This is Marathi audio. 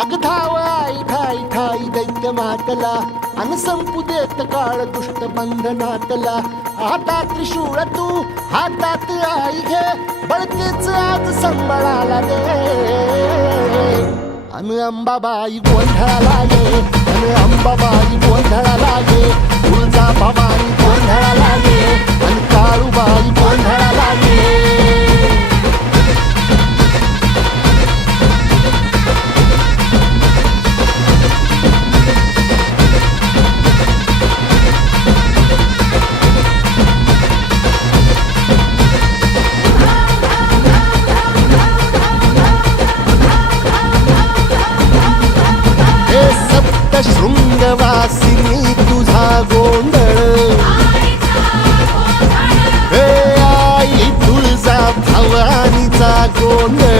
अग धाव आई ठाई ठाई दैत्य मातला अन संपू देत काळ दुष्ट बंधनातला. हातात त्रिशूळ तू हातात आई घे बळतेच आज संबळाला दे. अन अंबाबाई गोंधळाला ये अन अंबाबाई गोंधळाला ये. तुळजा भवानी गोंधळाला ये अन काळूबाई गोंधळाला ये. शृंगवासिनी तुझा गोंधळ हे आई तुळजा भवानीचा गोंधळ.